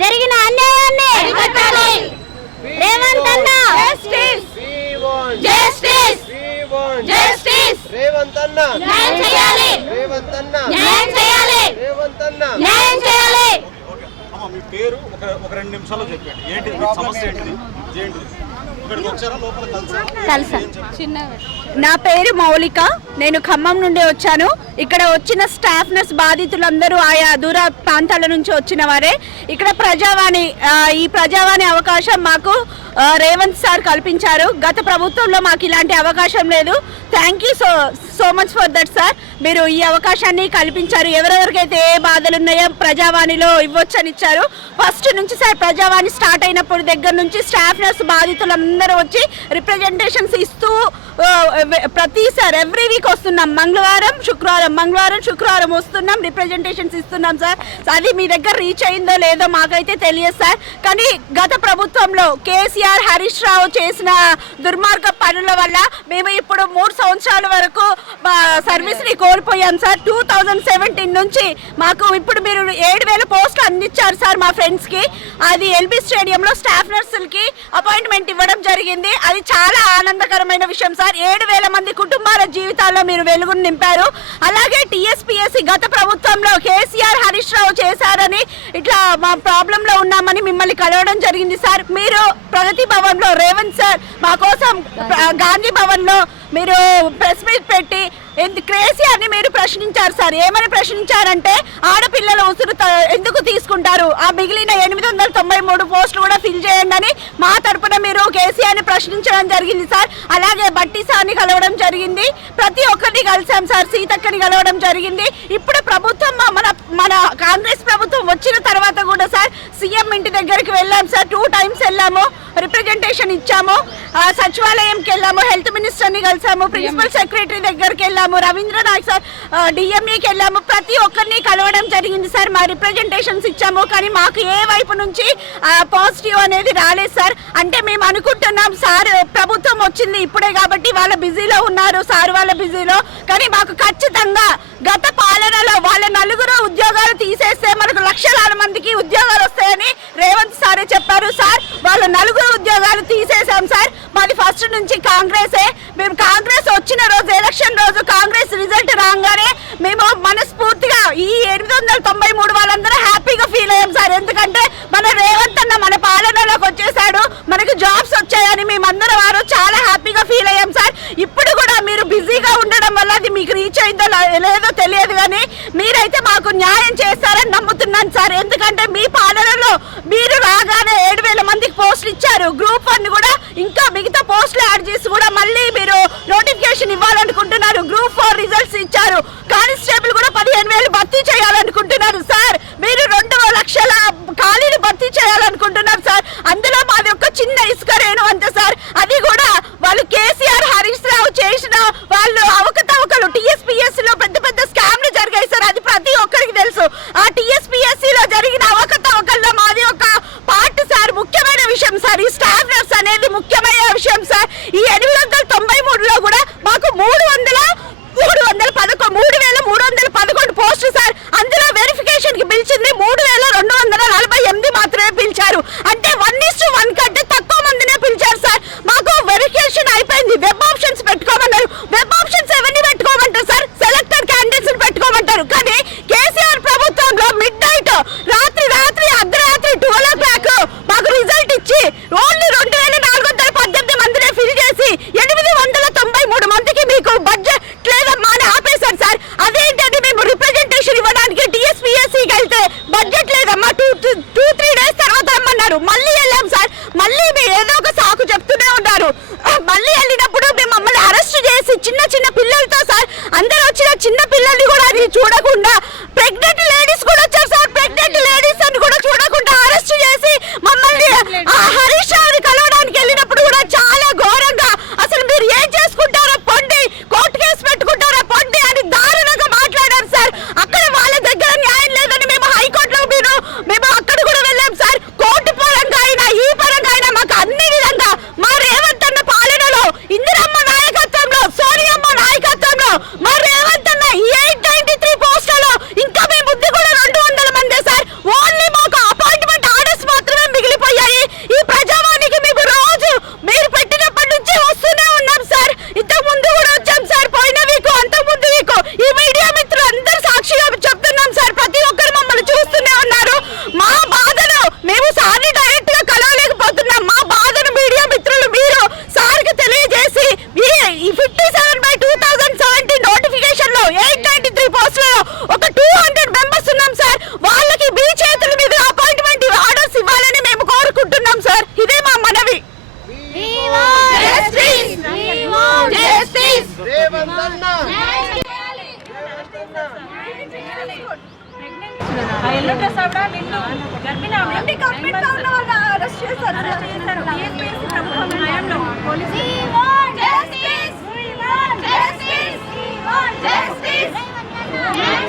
జరిగిన అన్యాయాన్ని రేవంత్ అన్న! జస్టిస్ జస్టిస్ రేవంత్ అన్న! న్యాయం చేయాలి. రేవంత్ అన్న! న్యాయం చేయాలి. రేవంత్ అన్న! న్యాయం చేయాలి. అమ్మ మీ పేరు ఒక ఒక రెండు నిమిషాల్లో చెప్పండి. ఏంటి సమస్య ఏంటిది? ఏంటిది? కలిసా. నా పేరు మౌలిక. నేను ఖమ్మం నుండి వచ్చాను. ఇక్కడ వచ్చిన స్టాఫ్ నర్స్ బాధితులందరూ ఆయా దూర ప్రాంతాల నుంచి వచ్చిన వారే. ఇక్కడ ప్రజావాణి ఈ ప్రజావాణి అవకాశం మాకు రేవంత్ సార్ కల్పించారు. గత ప్రభుత్వంలో మాకు ఇలాంటి అవకాశం లేదు. Thank you so so much for that sir మీరు ఈ అవకాశాన్ని కల్పించారు. ఎవరెవరికైతే ఏ బాధలు ఉన్నాయో ప్రజావాణిలో ఇవ్వచ్చని ఇచ్చారు. ఫస్ట్ నుంచి సార్ ప్రజావాణి స్టార్ట్ అయినప్పుడు దగ్గర నుంచి స్టాఫ్ నర్స్ బాధితులందరూ వచ్చి రిప్రజెంటేషన్స్ ఇస్తూ ప్రతిసారి ఎవ్రీ వీక్ వస్తున్నాం. మంగళవారం శుక్రవారం మంగళవారం శుక్రవారం వస్తున్నాం రిప్రజెంటేషన్స్ ఇస్తున్నాం సార్ అది మీ దగ్గర రీచ్ అయిందో లేదో మాకైతే తెలియదు సార్ కానీ గత ప్రభుత్వంలో కేసీఆర్ హరీష్ రావు చేసిన దుర్మార్గ పనుల వల్ల మేము ఇప్పుడు మూడు సంవత్సరాల వరకు మా సర్వీస్ని కోల్పోయాం సార్ టూ థౌజండ్ సెవెంటీన్ నుంచి మాకు ఇప్పుడు మీరు ఏడు వేల పోస్టులు అందించారు సార్ మా ఫ్రెండ్స్కి అది ఎల్బీ స్టేడియంలో స్టాఫ్ నర్సులకి అపాయింట్మెంట్ ఇవ్వడం జరిగింది. అది చాలా ఆనందకరమైన విషయం సార్. ఏడు వేల మంది కుటుంబాల జీవితాల్లో మీరు వెలుగును నింపారు. అలాగే టీఎస్పీఎస్సీ గత ప్రభుత్వంలో కేసీఆర్ హరీష్ రావు చేశారని ఇట్లా మా ప్రాబ్లంలో ఉన్నామని మిమ్మల్ని కలవడం జరిగింది సార్. మీరు ప్రగతి భవన్లో రేవంత్ సార్ మా కోసం గాంధీ భవన్లో మీరు ప్రెస్ మీట్ పెట్టి ఎందు క్రేజీ అని మీరు ప్రశ్నించారు సార్? ఏమని ప్రశ్నించారంటే ఆడపిల్లల ఉసురు ఎందుకు తీసుకుంటారు? ఆ మిగిలిన ఎనిమిది వందల తొంభై మూడు పోస్టులు కూడా ఫిల్ చేయండి అని మా తరపున మీరు కేసీఆర్ని ప్రశ్నించడం జరిగింది సార్. అలాగే బట్టి సార్ని కలవడం జరిగింది. ప్రతి ఒక్కరిని కలిసాం సార్. సీతక్కని కలవడం జరిగింది. ఇప్పుడు ప్రభుత్వం మన మన కాంగ్రెస్ ప్రభుత్వం వచ్చిన తర్వాత కూడా సార్ సీఎం ఇంటి దగ్గరికి వెళ్ళాం సార్. టూ టైమ్స్ వెళ్ళాము. రిప్రజెంటేషన్ ఇచ్చాము. సచివాలయంకి వెళ్ళాము హెల్త్ మినిస్టర్ని కలిసాము ప్రిన్సిపల్ సెక్రటరీ దగ్గరికి వెళ్ళాము రవీంద్రనాథ్ సార్ డిఎంఈకి వెళ్ళాము. ప్రతి ఒక్కరిని కలవడం జరిగింది సార్. మా రిప్రజెంటేషన్స్ ఇచ్చాము కానీ మాకు ఏ వైపు నుంచి పాజిటివ్ అనేది రాలేదు సార్. అంటే మేము అనుకుంటున్నాం సార్ ప్రభుత్వం వచ్చింది ఇప్పుడే కాబట్టి వాళ్ళ బిజీలో ఉన్నారు సార్ వాళ్ళ బిజీలో. కానీ మాకు ఖచ్చితంగా గత పాలనలో వాళ్ళ నలుగురు ఉద్యోగాలు తీసేస్తే మనకు లక్షలాది మందికి ఉద్యోగాలు వస్తాయని రేవంత్ సారే చెప్పారు సార్. వాళ్ళ నలుగురు ఉద్యోగాలు తీసేసాం సార్. మాది ఫస్ట్ నుంచి కాంగ్రెసే. మేము కాంగ్రెస్ వచ్చిన రోజు ఎలక్షన్ రోజు కాంగ్రెస్ రిజల్ట్ రాగానే మేము మనస్ఫూర్తిగా ఈ ఎనిమిది వందల తొంభై మూడు వాళ్ళందరూ హ్యాపీగా ఫీల్ అయ్యాం సార్. ఎందుకంటే మన రేవంత్ అన్న మన పాలనలోకి వచ్చేసాడు. మనకు జాబ్స్ వచ్చాయని మేమందరం వారు చాలా హ్యాపీగా ఫీల్ అయ్యాం సార్ ఇప్పుడు కూడా మీరు బిజీగా ఉండడం వల్ల అది మీకు రీచ్ అయిందో లేదో తెలియదు కానీ మీరైతే మాకు న్యాయం చేస్తారని నమ్ముతున్నాను సార్. ఎందుకంటే మీ పాలనలో మీరు రాగానే ఏడు వేల మందికి పోస్టులు ఇచ్చారు. గ్రూప్ వన్ కూడా ఇంకా మిగతా పోస్టులు యాడ్ చేసి కూడా మళ్ళీ మీరు నోటిఫికేషన్ ఇవ్వాలనుకుంటున్నారు. గ్రూప్ ఫోర్ రిజల్ట్స్ ఇచ్చారు కానిస్టేబుల్ కూడా పదిహేను వేలు భర్తీ చేయాలనుకుంటున్నారు సార్ మీరు రెండు లక్షల ఖాళీలు భర్తీ చేయాలనుకుంటున్నారు సార్ అందులో మాది ఒక చిన్న ఇసుక రేణు అంతే సార్ అది కూడా వాళ్ళు కేసీఆర్ హరీష్ రావు చేసిన వాళ్ళు అవకతవకలు టీఎస్పీఎస్సీ లో పెద్ద పెద్ద స్కామ్లు జరిగాయి సార్ అది ప్రతి ఒక్కరికి తెలుసు ఆ టీఎస్పీఎస్సీ లో జరిగిన అవకతవకల్లో మాది ఒక పార్ట్ సార్ ముఖ్యమైన విషయం సార్ ఈ స్టాఫ్ నర్స్ అనేది ముఖ్యమైన విషయం సార్ ఈ ఎనిమిది వందల తొంభై మూడులో కూడా మాకు మూడు వందల మూడు వందల పదకొండు మూడు వేల మూడు వందల పదకొండు పోస్టులు సార్ అందులో వెరిఫికేషన్కి పిలిచింది మూడు వేల రెండు వందల నలభై ఎనిమిది మాత్రమే పిలిచారు అంటే వన్ ఇస్ వన్ కంటే తక్కువ మందినే పిలిచారు సార్ మాకు వెరిఫికేషన్ అయిపోయింది వెబ్ ఆప్షన్స్ పెట్టుకోమన్నారు వెబ్ ఆప్షన్స్ ఎవరిని పెట్టుకోమంటారు సార్ సెలెక్టెడ్ క్యాండిడేట్స్ పెట్టుకోమంటారు కానీ కేసీఆర్ ప్రభుత్వంలో మిడ్ నైట్ రాత్రి రాత్రి అర్ధరాత్రి ట్వెల్వ్ ఓ క్లాక్ మాకు రిజల్ట్ ఇచ్చి ఓన్లీ రెండు వేల నాలుగు వందల పద్దెనిమిది మందినే ఫిల్ చేసి ఎనిమిది వందల తొంభై మూడు మందికి మీకు బడ్జెట్ లేదమ్మా అని ఆపేశారు సార్ అదేంటంటే మేము రిప్రజెంటేషన్ ఇవ్వడానికి టీఎస్పీఎస్సీకి వెళ్తే బడ్జెట్ లేదమ్మా. టూ టూ త్రీ డేస్ తర్వాత రమ్మన్నారు. మళ్ళీ వెళ్ళాం సార్. మళ్ళీ మీరు ఏదో ఒక సాకు చెప్తూనే ఉన్నారు. మళ్ళీ వెళ్ళినప్పుడు మేము మమ్మల్ని అరెస్ట్ చేసి చిన్న చిన్న పిల్లలతో సార్ అందరూ వచ్చిన చిన్న పిల్లల్ని కూడా అది చూడకుండా ప్రెగ్నెంట్ హండ్రెడ్ ఒక టూ హండ్రెడ్ మెంబర్స్ ఉన్నాం సార్ వాళ్ళకి మీ చేతుల అపాయింట్మెంట్ ఆర్డర్స్ ఇవ్వాలని మేము కోరుకుంటున్నాం సార్ ఇదే మా మనవి. జస్టిస్ జస్టిస్ జస్టిస్ হ্যাঁ